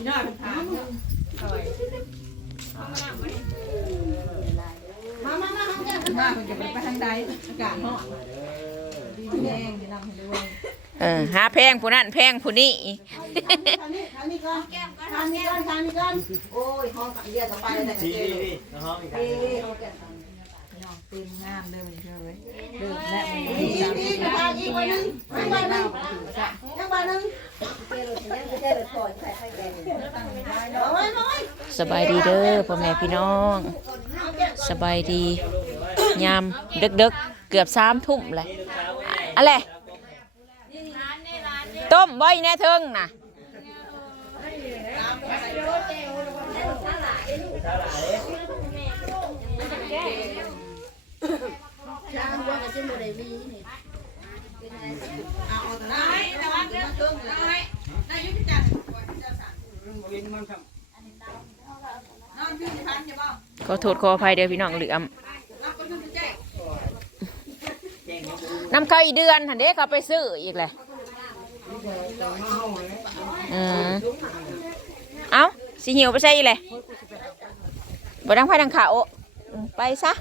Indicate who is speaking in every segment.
Speaker 1: พี่น้อยมันถามมามามาทำกันมาคนจะไปทางใดอากาศเนาะดีแดงจะนำให้ด้วย
Speaker 2: เออหาแพงผู้นั้นแพงผู้นี้
Speaker 1: ทางนี้ทางนี้ก่อนทางนี้ก่อนทางนี้ก่อนโอ้ยห้องกับเยี่ยกับไปเลย
Speaker 3: ดี
Speaker 1: เจ๊
Speaker 3: ดีดีน้องอีก
Speaker 1: เอ๊ะเอาแก่ทางนี้น้ องเต็มงามเลยเลยเริ่มแล้วมันดีดีดีทางอีกวันนึงอีกวันนึงอีกวันนึงเอาไว้เอาไว้
Speaker 2: สบายดีเด้อพ่อแม่พี่น้อง สบายดียามดึกๆ เกือบสามทุ่มเลยอะไรต้มบ่อยแน่เทิงน่ะ ขอโทษขออภัยเด้อพี่น้องเหลือมน้ำเข้าอีเดือนหันเด้เขาไปซื้ออีกเลยอืมเอ้าสิหิวไปใส่อีกเลยบ่ดังไฟดังขาอืมไปซะ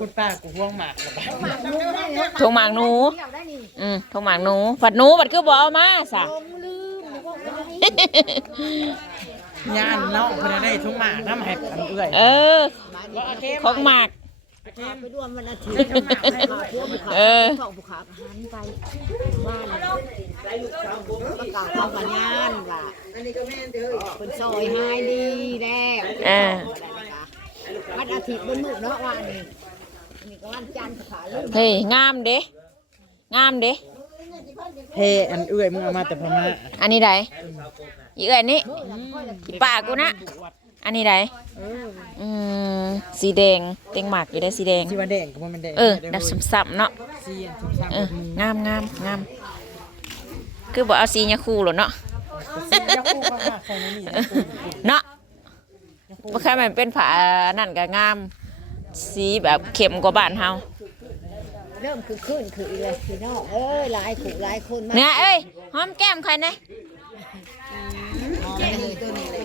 Speaker 3: คุณป้ากูห่วงหมากกับป้า
Speaker 2: ทงหมากหนู อืมทงหมากหนูผัดหนูผัดคือบ่เอามาสะ
Speaker 3: ย่านน้องคนนั้นได้ทุ่งหมากน้ำให้อันเอื่อย
Speaker 2: เออ
Speaker 3: ว่าโอเค
Speaker 2: ของหมาก
Speaker 4: ไปร่วมวันอาทิตย์ร่วมไปขา
Speaker 2: เออ
Speaker 4: สองผู้ขาอาหารไปบ้าน ประกาศทำงานว่า
Speaker 1: อันนี้ก็แม่นเด้อ
Speaker 4: เป็นซอยหายดีแล้ว
Speaker 2: เออ
Speaker 4: วันอาทิตย์บนมือเนาะวันนี้อันนี้ก็วันจันทร์ขาลืม
Speaker 2: เฮ้ยงามเด้งามเด้
Speaker 3: เฮอันเอื่อยมึงเอามาแต่พม่า
Speaker 2: อันนี้ไดอีกอันนี้อีป่ากูนะอันนี้ไดอืมสีแดงเต็งหมากอยู่ได้สีแดง
Speaker 3: ที่ว่าแดงก็บ่แมันแดง
Speaker 2: เออดับซ้ำๆเนาะ
Speaker 3: ซีอันทุกซ้ำ
Speaker 2: เอองามงามงาม คือบอกเอาสียาคูหรอเนาะ
Speaker 3: ซียาคูก็หักใส่ในนี่ยาคู
Speaker 2: เนาะบ่แค่มันเป็นผ้านั่นก็งาม สีแบบเข้มกว่าบ้านเฮา
Speaker 4: เริ่มคือขึ้นคืออีเลยพี่น้องเอ้ยหลายขู่หลายคนมา
Speaker 2: เนี่ยเอ้ยหอมแก้มใครนะ
Speaker 4: เลยตัวนี้เลย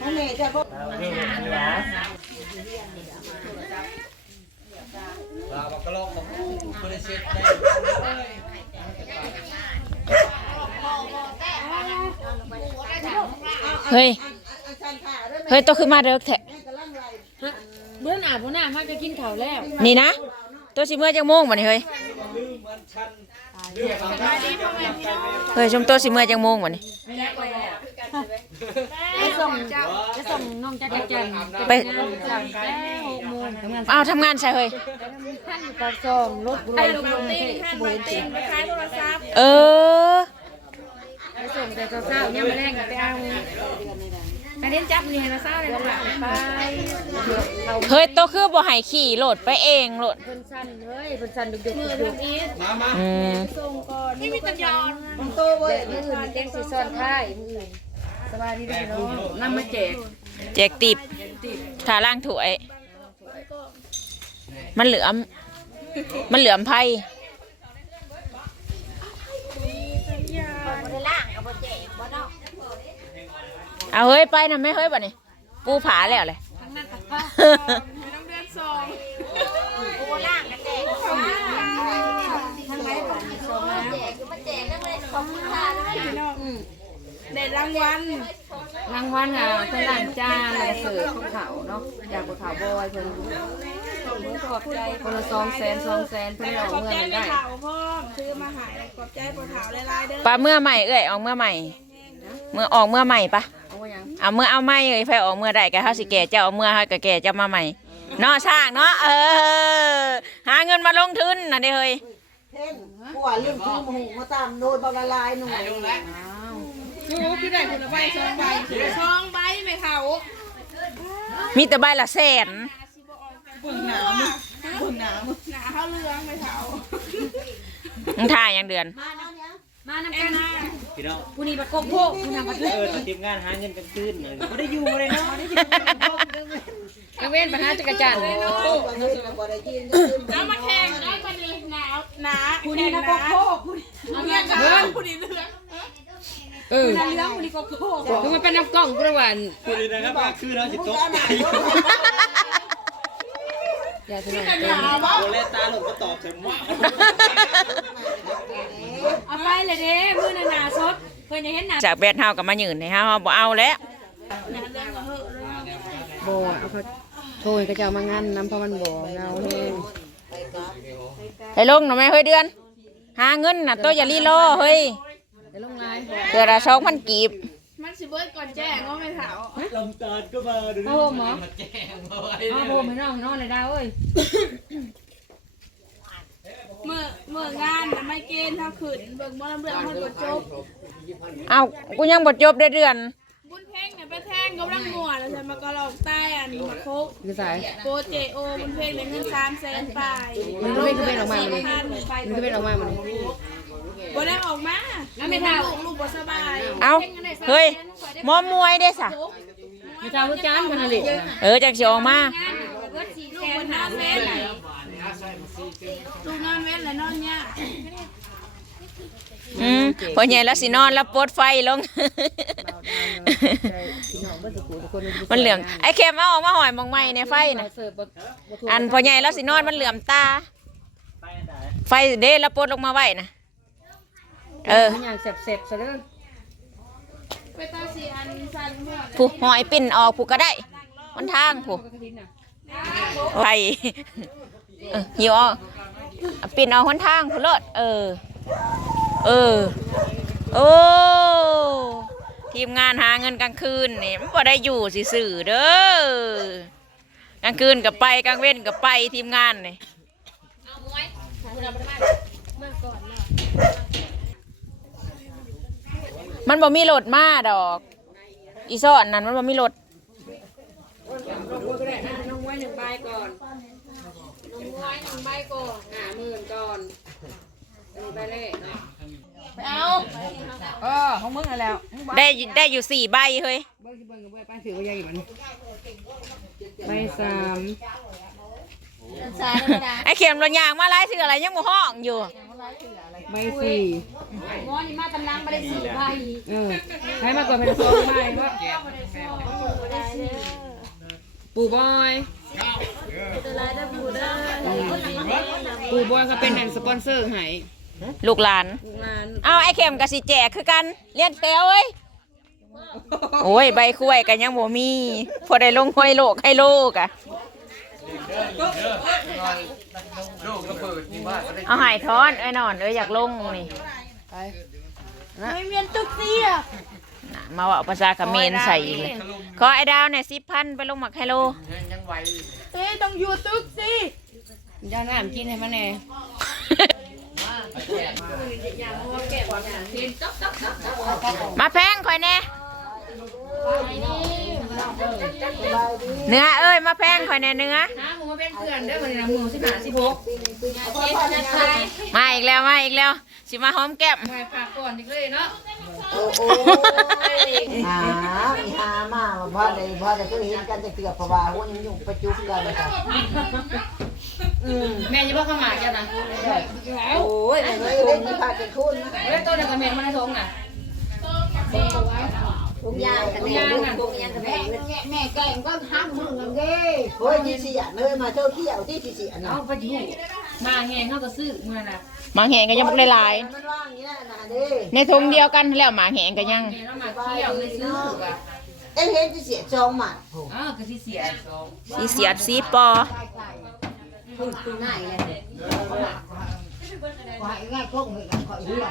Speaker 1: ทางนี้จะพบ
Speaker 3: เราบอกกระโลกของบริษัทได้
Speaker 2: เฮ้ย
Speaker 1: อา จารย์ค่ะเริ่ม
Speaker 2: เฮ้ยตัวขึ้นมาเด้อแท้
Speaker 1: กำลังไล่
Speaker 4: เมื่อหนาพ่อหน้ามาจะกินข้าวแล้ว
Speaker 2: นี่นะตัวสิเมื่อจังโมงบ่นี่เฮ้ย เฮ้ยชมตัวสิเมื่อจังโมงบ่นี่
Speaker 4: จะส่งจะส่งน้องจักรจันทร์
Speaker 2: ไป
Speaker 4: จากแค่หกโมงทำงาน
Speaker 2: อ้าวทำงานใช่เฮ้ย
Speaker 4: ท่านอยู่กับซองรถบุรีลงที่สมุทรจีน
Speaker 2: เออ
Speaker 4: ไปส่ง แต่เช้าๆเนี่ยมาแรงไปเอาไปเล่นจับนี่นะเช้าเลยค่ะไปเรา
Speaker 2: เฮ้ยตัวคือบ่ให้ขี่โหลดไปเองโหลด
Speaker 4: เพิ่นสั้นเฮ้ยเพิ่นสั้นดึกๆมือดึกอีท
Speaker 2: อืม
Speaker 4: ส่งก่อนนี่มีตัญญาณ
Speaker 1: บางโตเว้ย
Speaker 4: มืออื่นเต็งสิซ่อนท้ายมืออื่นสบายดีพี่น้องนำมาแจก
Speaker 2: แจกติบขาล่างถวยมันเหลือมมันเหลือมไพ่ เอาเฮ้ยไปนะไม่เฮ้ยบ่นี่ปูผาแล้วเลย
Speaker 4: รางวัลอะเพิ่นล้างจานแล้วก็เสิร์ฟภูเขาเนาะจากภูเขาบอยเพิ่นขอบใจคนละ2แสน2แสนเพิ่นเอาเงินได้
Speaker 5: เถาพ่อซื้อมาหายขอบใจปวดเถาหลายๆเด้อ
Speaker 2: ปลาเมื่อใหม่เอ้ยออกเมื่อใหม่ เมื่อออกเมื่อใหม่ปะ
Speaker 4: เอาไว้ยัง
Speaker 2: เอาเมื่อเอาไม่เอ้ยไฟออกเมื่อใดก็เฮาสิแก่เจ้าเอาเมื่อเฮาก็แก่เจ้ามาใหม่เนาะช่างเนาะเออ หาเงินมาลงทุนน่ะเด้เฮ้ย
Speaker 1: เท่นผัวเรื่องชูหมูมาตามโดนบอลลายหน่อย
Speaker 5: หนูคือได้ผลใบสองใบสองใบไม่เถา
Speaker 2: มีแต่ใบละแสน
Speaker 5: บึ่งหนาวบึ่งหนาวหนาเขาเรืองไม่เถา
Speaker 2: มึงถ่ายอย่างเดือน
Speaker 4: มานำกัน
Speaker 3: พี่น้อง
Speaker 4: ผู้นี้ประกบโพกผู้นำประ
Speaker 3: เออทีมงานหาเงินกันคืนเลยไม่ได้อยู่เลยเนาะ
Speaker 4: กระเว้นไปหาจักรจันทร์
Speaker 5: เอามาแข่งเอามาดิหนาวหนาคุณนี่นะก็โคกคุณนี่ค่ะคุณนี่เลือก
Speaker 4: เออ
Speaker 5: เรื่องคุณนี่ก็โคก
Speaker 4: คือมันเป็นน้ำกล้องกูระหว่าง
Speaker 6: พูดดีนะครับว่าคือเราสิตกใจ
Speaker 4: อ ย่าทะเลาะ
Speaker 5: หนาวบ่
Speaker 6: โอเล่ตาหลงก็ตอบเฉยมาก
Speaker 5: เอาไปเลยเด้มือหนาสดเพื่อนจะเห็นหนา
Speaker 2: จากแบดเฮากับมายืนให้เฮาบ่เอาแล้ว
Speaker 5: เรื่องก็เหอะเลย
Speaker 4: บ่เอาเขาโทยก็จะเอามางานน้ำเพราะมันบ่เงาแห้ง
Speaker 2: ให้ลงหน่อยไหมเฮ้ยเดือน หาเงินน่ะโตอย่าลีรอเฮ้ย
Speaker 4: เดี๋ยวลงไลน์
Speaker 2: เกิดละสองพันกีบ
Speaker 5: มันสิเบิร์ดก่อนแจ้งว่าไม่เผา
Speaker 6: ลำตาลก็มาดู
Speaker 4: เอาผมเหรอเอาผมให้น้องนอนเลยดาวเอ้ย
Speaker 5: เมื่อเมื่องานน่ะไม่เกณฑ์เท่าขืนเบิ่งบ่ลำเรื่องมันก็จบ
Speaker 2: เอากูยังบ่จบได้เดือน
Speaker 5: บุญเพ่งเนี่ยไปแทงกำลังงัวแล้วใช่มากระลอกใต้อันมาโคก
Speaker 4: คือสาย
Speaker 5: โปรเจโอบุญเพ่งเลยเงินสามแสนไป
Speaker 4: มันก็เป็นก็เป็นออกมามัน
Speaker 5: พัน
Speaker 4: มันก็เป็นออกมามัน
Speaker 5: บ่ได้ออกมาแล้วไม่เท่าลูกลูกบ่สบาย
Speaker 2: เอาเฮ้ยหมอมวยได้สะ
Speaker 4: ไม่เจ้าลูกจานมันอะไรนะ
Speaker 2: เออจากสิออกมา
Speaker 5: ลูกบนนอนเว้นลูกนอนเว้นแล้วนอนเนี่ย
Speaker 2: อืมพอใหญ่แล้วสินอนแล้วปลดไฟลง
Speaker 4: พี่น้องบ่สุขุทุกคน
Speaker 2: มันเหลืองไอ้เข็มเอาออกมาหอยมองไหม้ในไฟน่ะ
Speaker 4: เสิร์ฟบ่บ่ถูก
Speaker 2: อันพอใหญ่แล้วสินอนมันเหลื่อมตา ไฟเด้แล้วปลดลงมาไว้นะ เออ
Speaker 4: มันอย่างเสร็จๆซะเด้อ
Speaker 5: ไปตาสีอันสันเมื่อ
Speaker 2: ผู้หอยปิ่นออกผู้ก็ได้มันทางผู้
Speaker 4: กระทินน่ะ
Speaker 2: ไฟเออหิวออกเอาปิ่นออกหนทางผู้เลิศเออ เออ โอ้ ทีมงานหาเงินกลางคืนนี่มันบ่ได้อยู่สื่อๆเด้อกลางคืนกับไปกลางเว้นกับไปทีมงานนี่มัน บ่มีรถมาดอก อีซ่อนนั้นมันบ่มีรถ
Speaker 4: น้องไว้หนึ่งใบก่อน น้องไว้หนึ่งใบก่อนห้าหมื่นก่อนอันนี้ใบแรก
Speaker 1: เออของมึงแล้ว
Speaker 2: ได้ได้อยู่สี่ใบเฮ้ย
Speaker 4: เบิ้งสิเบิ้งกับเบิ้งป้าถือว่าใหญ่มันใบสาม
Speaker 2: ไอ้เข็มรถยางมาไล่ถืออะไรยังบ่ห้องอยู่
Speaker 4: ใบสี่
Speaker 5: หมอนี่มาตำลังบ่ได้สี่ใบ
Speaker 4: เออให้มาก่อนเป็นสองใบวะปู่บอยปู่บอยเขาเป็นแอนสปอนเซอร์ให้
Speaker 2: ลูกหลาน
Speaker 4: ลูกหลาน
Speaker 2: เอาไอ้เข็มกับสิแจกคือกันเลี้ยนแต้วเอ้ยโอ้ยใบคุ้ยกันยังบ่มี พอได้ลงห้อยโลกให้โลกอะ เอาหายทอนเอ้ยนอนเอ้ยอยากลงนี่
Speaker 5: ไม่เมียนตุกเสีย
Speaker 2: น่ะมาว่าภาษาเขมรใส่อีกเลยขอไอ้ดาวเนี่ยสิบพันไปลงหมักไฮโล
Speaker 5: เต้ต้องอยู่ตุกสิ
Speaker 4: ย่าน้ำกินให้มันแน่
Speaker 2: มาแพงคอยแน่ เนื้อเอ้ยมาแพงคอยแน่เนื้อ
Speaker 4: น้ำหมูมาเป็นเพื่อนเด้อวันนี้นะหมูสิบห้าสิบหก
Speaker 2: มาอีกแล้วมาอีกแล้วสิมาหอมแก้ม
Speaker 4: มาฝากก่อนดิเลยเนาะ
Speaker 7: หาอีหามาว่าได้ว่าได้ก็เห็นกันจะเกือบเพราะว่าหัวยังอยู่ประจุกันนะครับ
Speaker 4: แม่จะบอกข้าวหมากจ้ะนะ
Speaker 7: โอ้ยเลยเล่นที่พากันคุ้น
Speaker 4: เฮ้ยต้นน่ะกับแม่มาในท้องน่ะ
Speaker 7: ทุกอย่างกัน
Speaker 4: ย่างน่ะ
Speaker 7: แม่แกงก็ห้ามมึงกันเด้โอ้ยที่เสียเลยมาเท่าเที่ยวที่ที่เสียนะ
Speaker 4: เอาไปอยู่มาแหงเขาก็ซื้อมาน่ะ
Speaker 2: หมาแหงก็ยังบ่หลาย
Speaker 7: มันว่างอย่างนี้นะเด้
Speaker 2: ๆในทงเดียวกันแล้วหมาแหงก็ยัง
Speaker 4: แม่เรามาเที่ยวเลยซื้อว่ะ
Speaker 7: เอ้เห็นที่เสียจองหมัดผม
Speaker 4: อ้าวก็สิเสีย
Speaker 2: สีเสียดสีปอ
Speaker 7: คุณคุณนายเลยว่าง่ายคงเหมือนกันขอเหี้ย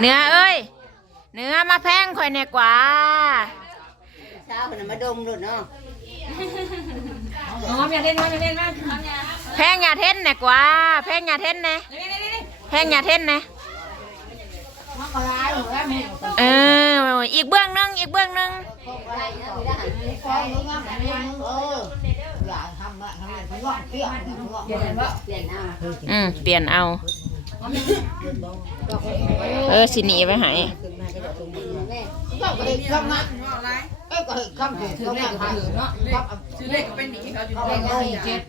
Speaker 2: เนื้อเอ้ย เนื้อมาแพงคอยแน่กว่า
Speaker 7: เช้าคนมาดมดูเนาะ
Speaker 4: อ๋ออยาเล่นมั้ยอยาเล่นมั้ย
Speaker 2: แพงอย่าเท่นแน่กว่า แพงอย่าเท่นแน่แพงอย่าเท่นแน่
Speaker 7: มันก็ร้าย
Speaker 2: เอออีกเบื้องหนึงอีกเบื้องหนึง
Speaker 7: อะไรนะไม่ได้ฟองนี้งั้นเอออย่าทำละทำละทำละเปลี่ยนทำละ
Speaker 4: อยากเล่นบ่
Speaker 7: เปลี่ยนเอา
Speaker 2: อืมเปลี่ยนเอาเออสิหนีไปใหาย
Speaker 7: ก็ไปทำงานเอ้ก็คำเดียว
Speaker 4: ถือ
Speaker 7: ก็
Speaker 4: เล
Speaker 7: ไม่
Speaker 4: ขก็
Speaker 7: ทัน
Speaker 4: ถือเนาะ
Speaker 5: ชื่อเล็กก็เป็นหนีเขาอยู่
Speaker 4: เลขก็สี่เจ็ด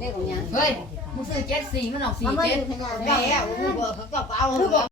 Speaker 7: นี่ของยัง
Speaker 4: เฮ้ยมึงซื้อเจ็ดสี่มันออกสี่
Speaker 7: มันไม่
Speaker 4: เจ็ด
Speaker 7: ถึงขนาดแล้วเขาก็เอา